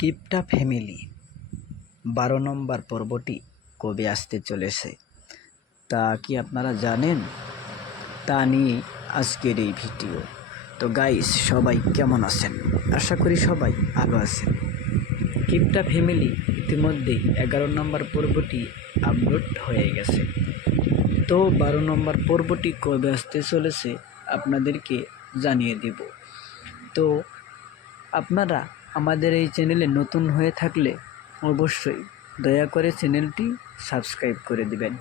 কিপটা ফ্যামিলি 12 নম্বর পর্বটি কবে আসতে চলেছে তা কি আপনারা জানেন? তা নিয়ে আজকের এই ভিডিও। তো গাইস, সবাই কেমন আছেন? আশা করি সবাই ভালো আছেন। কিপটা ফ্যামিলি ইতিমধ্যেই 11 নম্বর পর্বটি আপলোড হয়ে গেছে। তো 12 নম্বর পর্বটি কবে আসতে চলেছে আপনাদেরকে জানিয়ে দেব। তো আপনারা আমাদের এই চ্যানেলে নতুন হয়ে থাকলে অবশ্যই দয়া করে চ্যানেলটি সাবস্ক্রাইব করে দিবেন।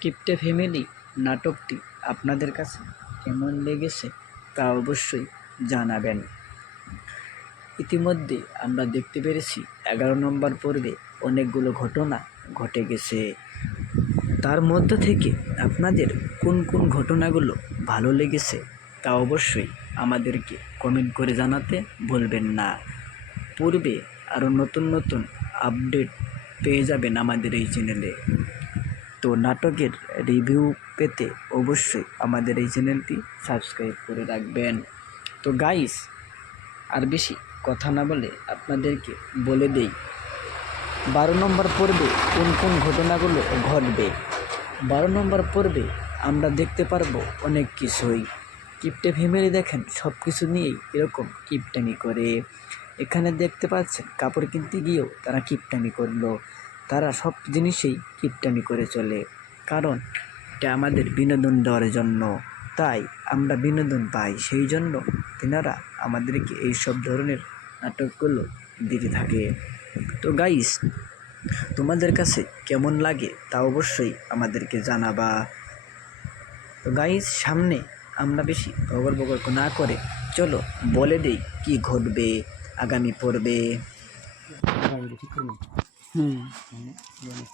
কিপটা ফ্যামিলি নাটকটি আপনাদের কাছে কেমন লেগেছে তা অবশ্যই জানাবেন। ইতিমধ্যে আমরা দেখতে পেরেছি 11 নম্বর পর্বে অনেকগুলো ঘটনা ঘটে গেছে। তার মধ্য থেকে আপনাদের কোন কোন ঘটনাগুলো ভালো লেগেছে তা অবশ্যই আমাদেরকে কমেন্ট করে জানাতে ভুলবেন না। পূর্বে আরও নতুন নতুন আপডেট পেয়ে যাবেন আমাদের এই চ্যানেলে। তো নাটকের রিভিউ পেতে অবশ্যই আমাদের এই চ্যানেলটি সাবস্ক্রাইব করে রাখবেন। তো গাইস, আর বেশি কথা না বলে আপনাদেরকে বলে দেই 12 নম্বর পর্বে কোন কোন ঘটনাগুলো ঘটবে। 12 নম্বর পর্বে আমরা দেখতে পারবো অনেক কিছুই। কিপটে ফ্যামিলি দেখেন সব কিছু নিয়েই এরকম কিপটামি করে। এখানে দেখতে পাচ্ছেন কাপড় কিনতে গিয়েও তারা কিপটামি করলো। তারা সব জিনিসেই কিপটামি করে চলে, কারণ এটা আমাদের বিনোদন দেওয়ার জন্য। তাই আমরা বিনোদন পাই, সেই জন্য তেনারা আমাদেরকে এই সব ধরনের নাটকগুলো দিতে থাকে। তো গাইস, তোমাদের কাছে কেমন লাগে তা অবশ্যই আমাদেরকে জানাবা। তো গাইস, সামনে আমরা বেশি বগর বগর না করে চলো বলে দেই কি ঘটবে আগামী পর্বে।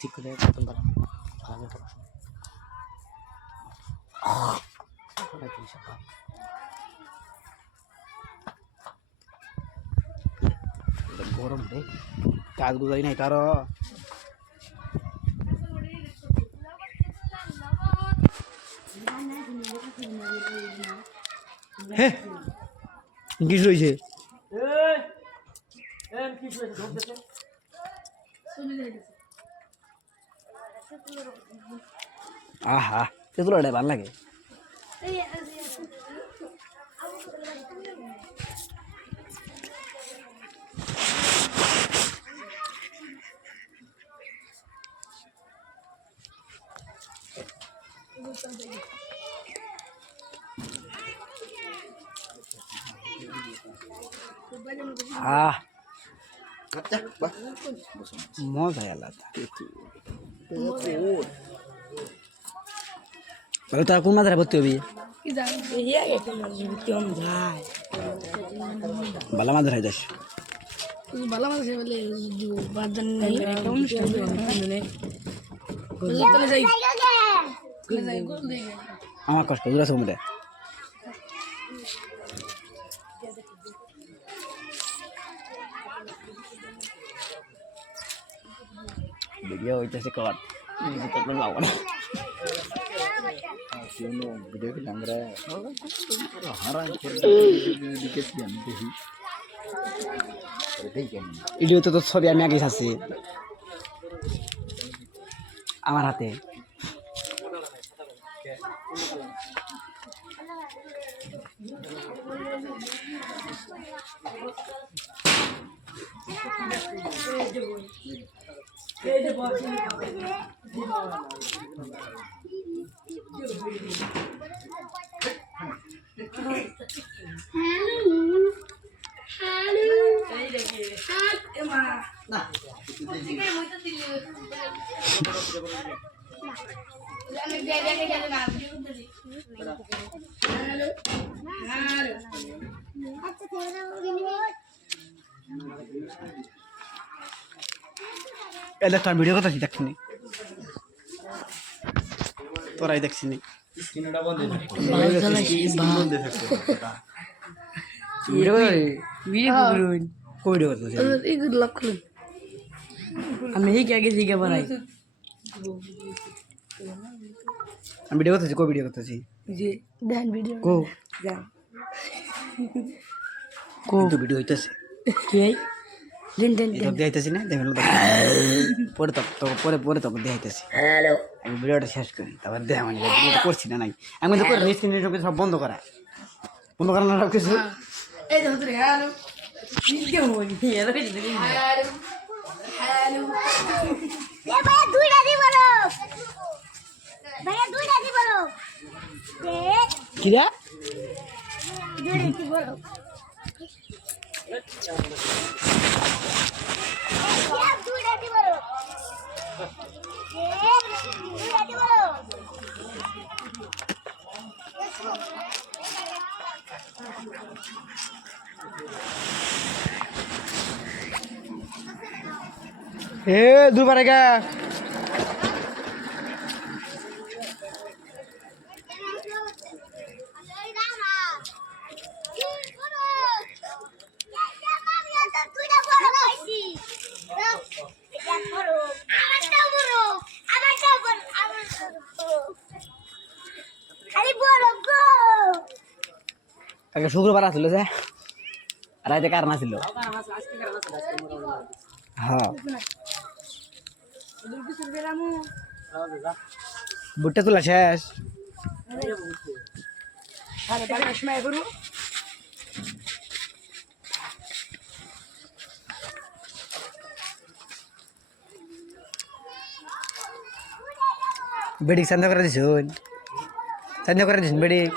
ঠিক করে গরম রে, কাজ গুজারি নাই কারো। হ্যাঁ, কি হয়েছে? আহা, তেতুলাটা ভালো লাগে। মজা আলাদা। তারা কোন মাথায় ভর্তি হবি? বালা মাঝে যাস। বালা মাঝে বলে আমার কষ্ট দূর আছে মধ্যে। ভিডিও হইতেছে কর ভিডিওতে তো ছবি আমি আগে আছি আমার হাতে। একটা ভিডিও কথা দেখছিনি, তোরাই দেখছিনি। আমি ভিডিও করতেছি, কো ভিডিও করতেছি কো ভিডিও হইতেছে। দিন দিন এই তো দেখাইতেছি না দেখুন পরে পরে তখন দেখাইতেছি হ্যালো আমি ভিডিওটা শেষ করি তারপর দেখা মানে করছি না নাই আমি তো করে স্ক্রিন সব বন্ধ করা না সব কিছু এই দেখো তোর হ্যালো কেমন হ্যালো হ্যালো হ্যালো ভাইয়া দুইটা দি বলো ভাইয়া দুইটা দি বলো কিরা দুইটা দি বলো ভাইয়া দুইটা দি বলো দুইটা দি বলো दूर पड़ेगा शुक्रवार आसलो से रात कारण आसलो हाँ बुट्टा तुला शेष बेडिक संध्या करा दिसून बेडिक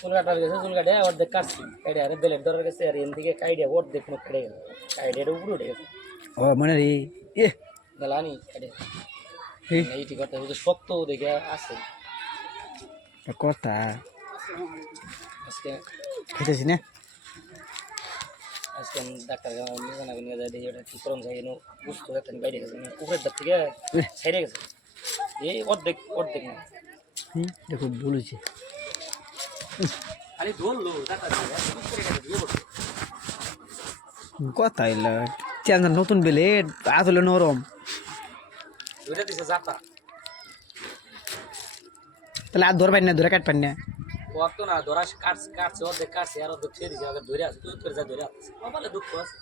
চুল কাটার গেছে চুল কাটে অর্ধেক কাটছি কাটে আরে বেলের দরের গেছে আর এন থেকে কাইডে অর্ধেক মুখ কেটে গেল কাইডেটা উপরে উঠে গেছে ओ मने रे ए গেলানি কাটে ए এইটি কথা হচ্ছে শক্ত দেখে আছে कोता আজকে খেতেছি না আজকে আমি ডাক্তার নিয়ে যায় দেখি ওটা ঠিক করুন যাই বুঝতে পারতেন বাইরে গেছে উপরের দিক থেকে ছেড়ে গেছে এই অর্ধেক না দেখো বলেছি খালি ধরলো ডাক্তার কথা এলো চেঞ্জ নতুন বেলে আসলে নরম ওইটা দিছে জাতা তাহলে আর ধরবেন না ধরে কাটবেন না অত না ধরা কাটছে অর্ধেক কাটছে আর অর্ধেক ছেড়ে দিছে আগে ধরে আছে তুই করে যা ধরে আছে কপালে দুঃখ আছে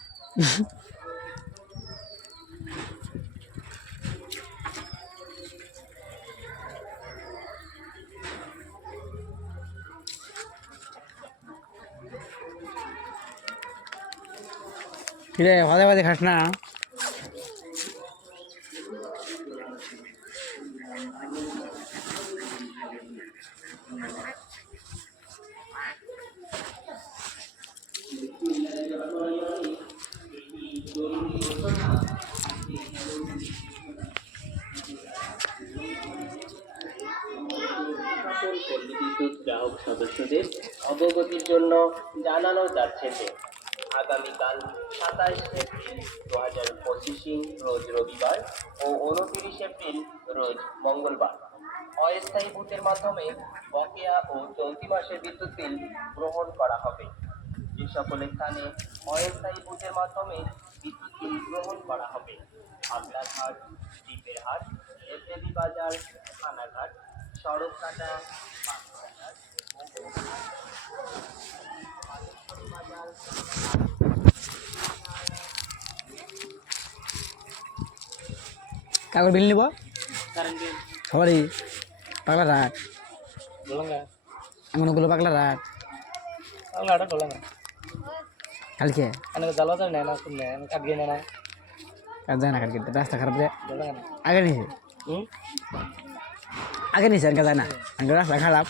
কিরে ভাজা ভাজা খাস না বিদ্যুৎ গ্রাহক সদস্যদের অবগতির জন্য জানানো যাচ্ছে যে আগামীকাল 27 এপ্রিল 2025 রোজ রবিবার ও 29 এপ্রিল রোজ মঙ্গলবার অস্থায়ী বুথের মাধ্যমে বকেয়া ও চলতি মাসের বিদ্যুৎ বিল গ্রহণ করা হবে। যে সকল স্থানে অস্থায়ী বুথের মাধ্যমে বিদ্যুৎ বিল গ্রহণ করা হবে: হাট, দ্বীপের হাট, এসএবি বাজার, থানাঘাট, সড়ক কাটা, কাগজ বিল নিব কারেন্ট বিল সবারই পাগলা রাত ডলাঙ্গা এমনগুলো পাগলা রাত ডলাঙ্গা ডলাঙ্গা কালকে অনেক জ্বালা যায় না শুনলে আমি কাটবে না কাজ যায় না কালকে রাস্তা খারাপ যায় ডলাঙ্গা না আগে নিছে হুম আগে নিছে যায় না রাস্তা খারাপ